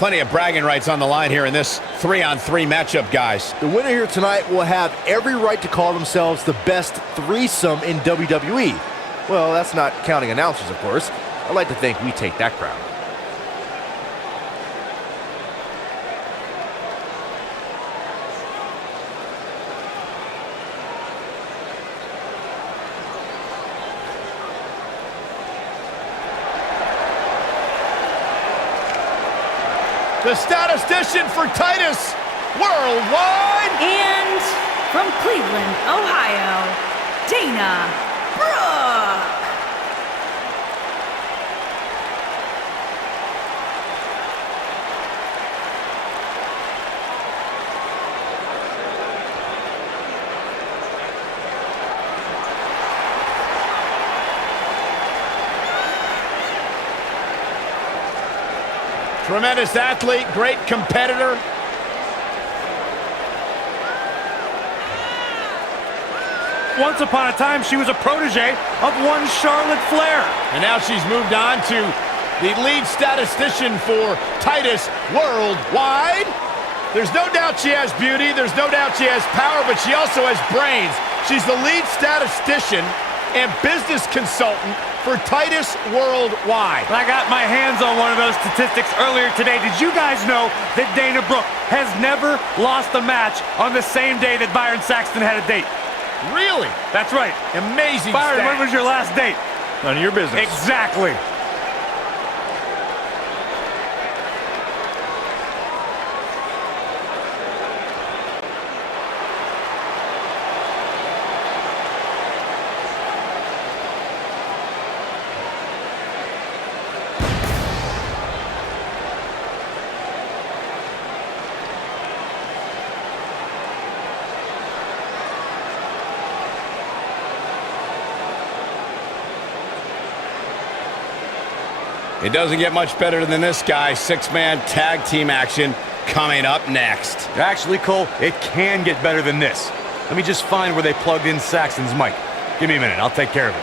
Plenty of bragging rights on the line here in this 3-on-3 matchup, guys. The winner here tonight will have every right to call themselves the best threesome in WWE. Well, that's not counting announcers, of course. I'd like to think we take that crown. The statistician for Titus Worldwide. And from Cleveland, Ohio, Dana Brooke. Tremendous athlete, great competitor. Once upon a time, she was a protege of one Charlotte Flair. And now she's moved on to the lead statistician for Titus Worldwide. There's no doubt she has beauty, there's no doubt she has power, but she also has brains. She's the lead statistician and business consultant for Titus Worldwide. I got my hands on one of those statistics earlier today. Did you guys know that Dana Brooke has never lost a match on the same day that Byron Saxton had a date? Really? That's right. Amazing Byron, stat. when was your last date? None of your business. Exactly. It doesn't get much better than this, guy. Six-man tag team action coming up next. Actually, Cole, it can get better than this. Let me just find where they plugged in Saxton's mic. Give me a minute, I'll take care of it.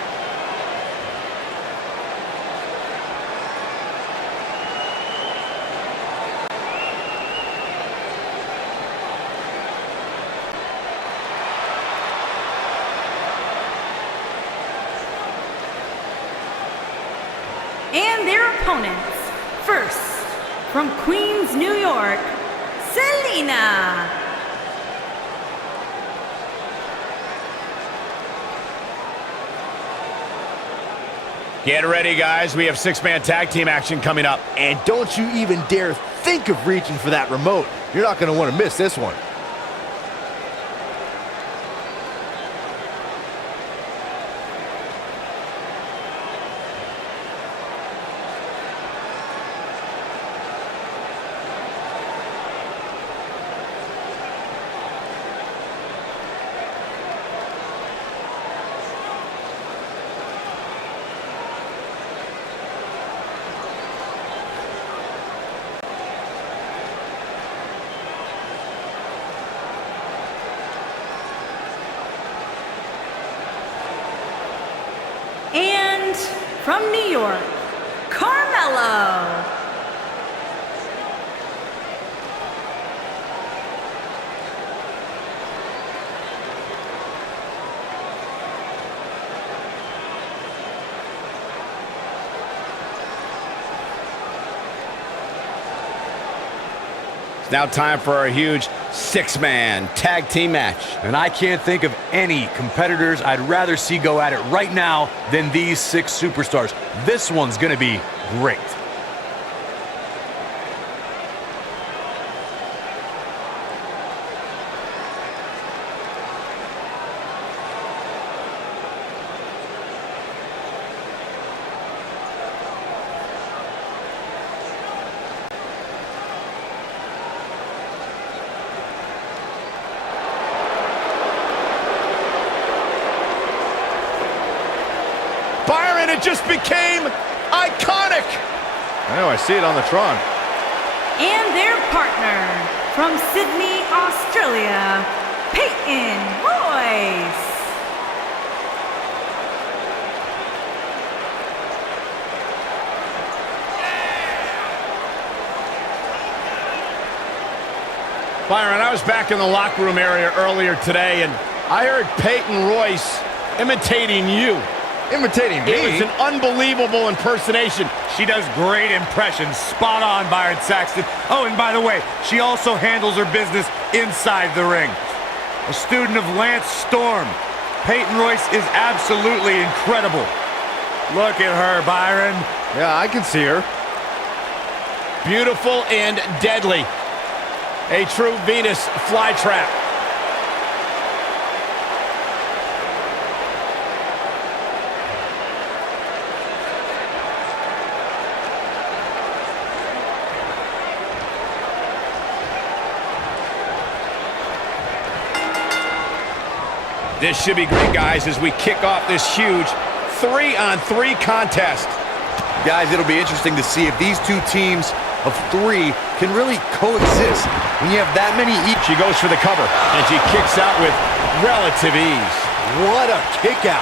And their opponents, first, from Queens, New York, Selena. Get ready, guys. We have six-man tag team action coming up. And don't you even dare think of reaching for that remote. You're not going to want to miss this one. And from New York, Carmelo. It's now time for our huge six-man tag team match. And I can't think of any competitors I'd rather see go at it right now than these six superstars. This one's gonna be great. Byron, it just became iconic. I know, I see it on the Tron. And their partner, from Sydney, Australia, Peyton Royce. Byron, I was back in the locker room area earlier today, and I heard Peyton Royce imitating you. Imitating me? It was an unbelievable impersonation. She does great impressions. Spot on, Byron Saxton. Oh, and by the way, she also handles her business inside the ring. A student of Lance Storm, Peyton Royce is absolutely incredible. Look at her, Byron. Yeah, I can see her. Beautiful and deadly. A true Venus flytrap. This should be great, guys, as we kick off this huge 3-on-3 contest. Guys, it'll be interesting to see if these two teams of 3 can really coexist when you have that many each. She goes for the cover, and she kicks out with relative ease. What a kick out.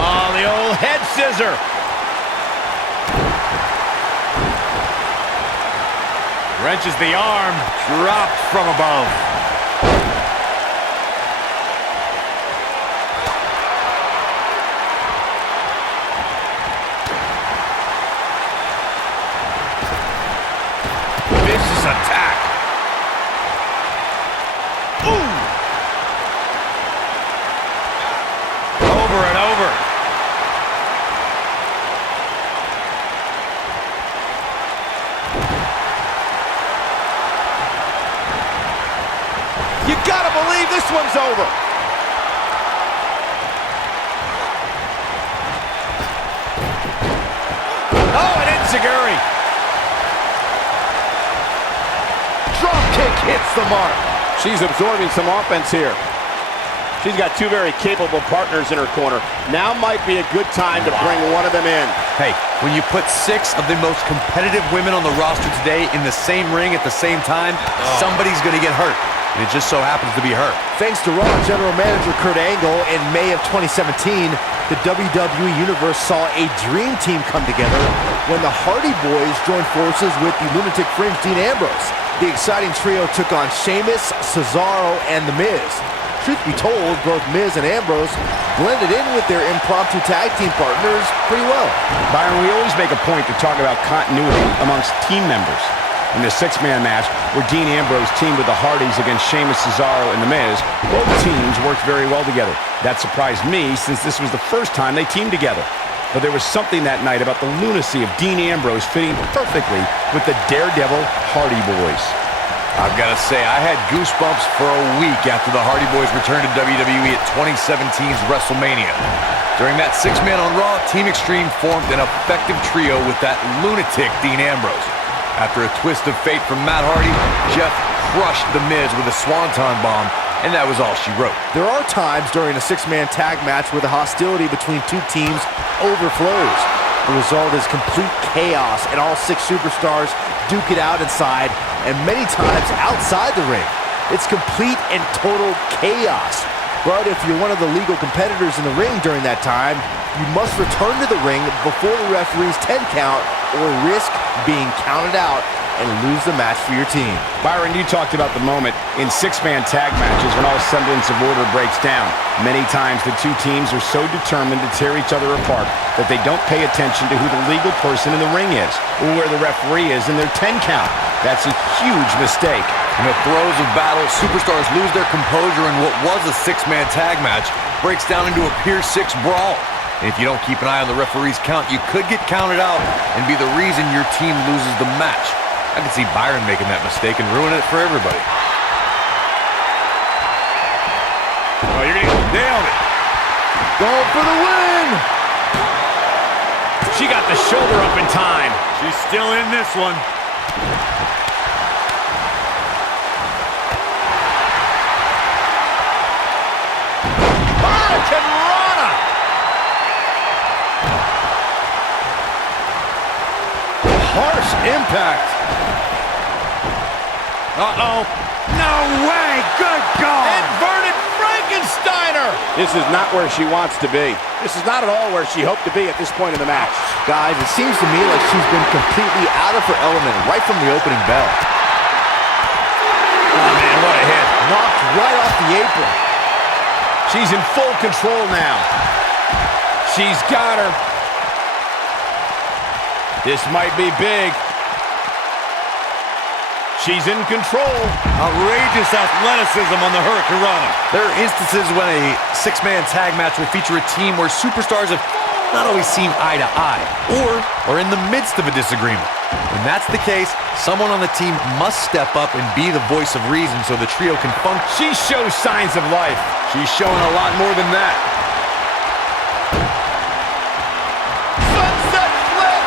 Oh, the old head scissor. Wrenches the arm, dropped from above. Vicious attack. Ooh. Over and over. You gotta believe this one's over. Oh, an enziguri. Drop kick hits the mark. She's absorbing some offense here. She's got 2 very capable partners in her corner. Now might be a good time to bring one of them in. Hey, when you put 6 of the most competitive women on the roster today in the same ring at the same time, somebody's going to get hurt. And it just so happens to be her. Thanks to Raw General Manager Kurt Angle, in May of 2017, the WWE Universe saw a dream team come together when the Hardy Boys joined forces with the Lunatic Fringe Dean Ambrose. The exciting trio took on Sheamus, Cesaro, and The Miz. Truth be told, both Miz and Ambrose blended in with their impromptu tag team partners pretty well. Byron, we always make a point to talk about continuity amongst team members. In the 6-man match, where Dean Ambrose teamed with the Hardys against Sheamus, Cesaro, and The Miz, both teams worked very well together. That surprised me, since this was the first time they teamed together. But there was something that night about the lunacy of Dean Ambrose fitting perfectly with the Daredevil Hardy Boys. I've got to say, I had goosebumps for a week after the Hardy Boys returned to WWE at 2017's WrestleMania. During that 6-man on Raw, Team Extreme formed an effective trio with that lunatic Dean Ambrose. After a twist of fate from Matt Hardy, Jeff crushed The Miz with a swanton bomb, and that was all she wrote. There are times during a 6-man tag match where the hostility between 2 teams overflows. The result is complete chaos, and all 6 superstars duke it out inside, and many times outside the ring. It's complete and total chaos. But if you're one of the legal competitors in the ring during that time, you must return to the ring before the referee's 10 count or risk being counted out and lose the match for your team. Byron, you talked about the moment in 6-man tag matches when all semblance of order breaks down. Many times the 2 teams are so determined to tear each other apart that they don't pay attention to who the legal person in the ring is or where the referee is in their 10 count. That's a huge mistake. In the throes of battle, superstars lose their composure, and what was a 6-man tag match breaks down into a Pier 6 brawl. And if you don't keep an eye on the referee's count, you could get counted out and be the reason your team loses the match. I could see Byron making that mistake and ruining it for everybody. Oh, you're gonna nail it. Going for the win! She got the shoulder up in time. She's still in this one. Hurricanrana! Harsh impact. Uh-oh. No way! Good goal! Inverted Frankenstein! Steiner. This is not where she wants to be. This is not at all where she hoped to be at this point in the match. Guys, it seems to me like she's been completely out of her element right from the opening bell. Oh, man, what a hit. Knocked right off the apron. She's in full control now. She's got her. This might be big. She's in control. Outrageous athleticism on the Hurricanrana. There are instances when a six-man tag match will feature a team where superstars have not always seen eye to eye, or are in the midst of a disagreement. When that's the case, someone on the team must step up and be the voice of reason so the trio can function. She shows signs of life. She's showing a lot more than that. Sunset flip.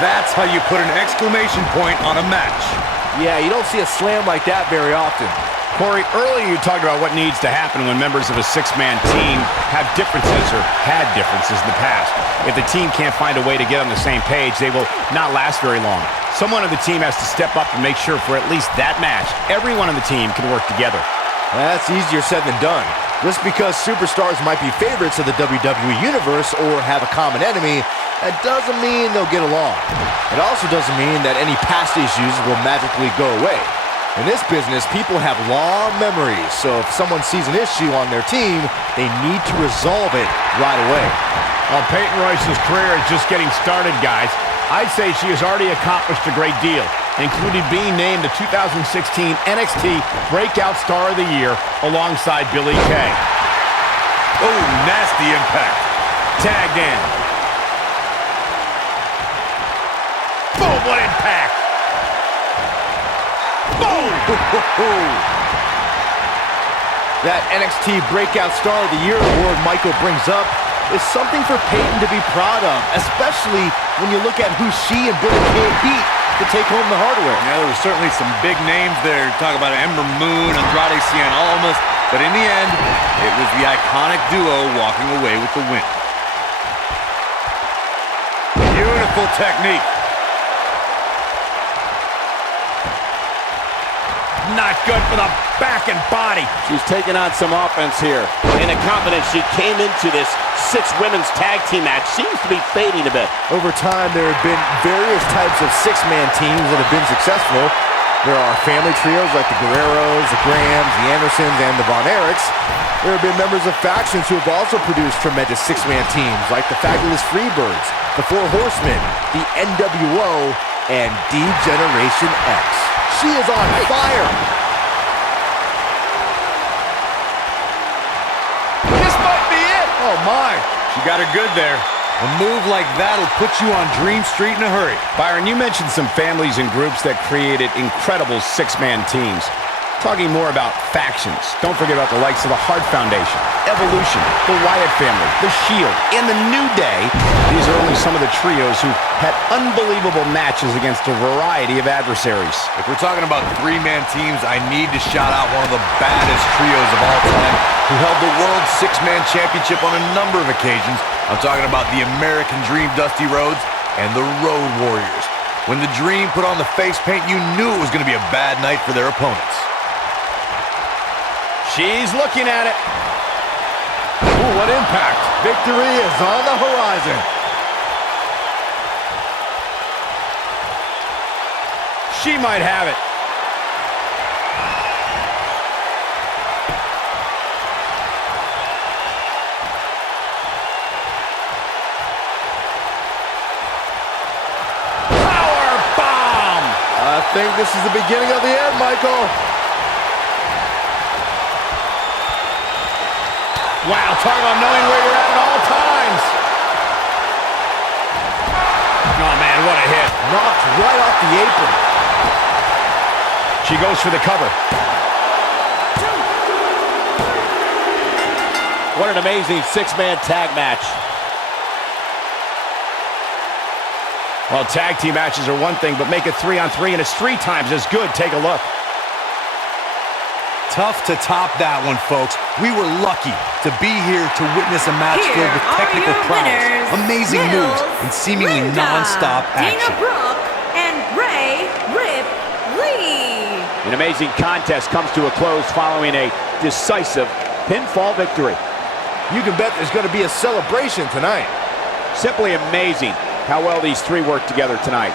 That's how you put an exclamation point on a match. Yeah, you don't see a slam like that very often. Corey, earlier you talked about what needs to happen when members of a six-man team have differences or had differences in the past. If the team can't find a way to get on the same page, they will not last very long. Someone on the team has to step up and make sure for at least that match, everyone on the team can work together. That's easier said than done. Just because superstars might be favorites of the WWE Universe or have a common enemy, that doesn't mean they'll get along. It also doesn't mean that any past issues will magically go away. In this business, people have long memories, so if someone sees an issue on their team, they need to resolve it right away. Well, Peyton Royce's career is just getting started, guys. I'd say she has already accomplished a great deal, including being named the 2016 NXT Breakout Star of the Year alongside Billie Kay. Oh, nasty impact. Tagged in. Boom, what impact! Boom! That NXT Breakout Star of the Year award Michael brings up is something for Peyton to be proud of, especially when you look at who she and Billie Kay beat to take home the hardware. Yeah, there were certainly some big names there. Talk about Ember Moon, Andrade Cien Almas, but in the end, it was the iconic duo walking away with the win. Beautiful technique. Not good for the back and body. She's taking on some offense here. And the confidence she came into this six women's tag team match seems to be fading a bit. Over time, there have been various types of six-man teams that have been successful. There are family trios like the Guerreros, the Grahams, the Andersons, and the Von Erichs. There have been members of factions who have also produced tremendous six-man teams like the Fabulous Freebirds, the Four Horsemen, the NWO, and D-Generation X. She is on fire. This might be it. Oh, my. She got her good there. A move like that will put you on Dream Street in a hurry. Byron, you mentioned some families and groups that created incredible six-man teams. Talking more about factions, don't forget about the likes of the Hart Foundation, Evolution, the Wyatt family, the Shield, and the New Day. These are only some of the trios who had unbelievable matches against a variety of adversaries. If we're talking about three-man teams, I need to shout out one of the baddest trios of all time who held the World Six-Man Championship on a number of occasions. I'm talking about the American Dream Dusty Rhodes and the Road Warriors. When the Dream put on the face paint, you knew it was going to be a bad night for their opponents. She's looking at it. Ooh, what impact. Victory is on the horizon. She might have it. Power bomb! I think this is the beginning of the end, Michael. Wow, talk about knowing where you're at all times. Oh, man, what a hit. Knocked right off the apron. She goes for the cover. What an amazing six-man tag match. Well, tag team matches are one thing, but make it 3-on-3 and it's 3 times as good. Take a look. Tough to top that one, folks. We were lucky to be here to witness a match Here filled with are technical your prowess, winners, amazing Mills, moves, and seemingly Linda, non-stop Dana action. Brooke, and Ray Rip Lee. An amazing contest comes to a close following a decisive pinfall victory. You can bet there's going to be a celebration tonight. Simply amazing how well these three work together tonight.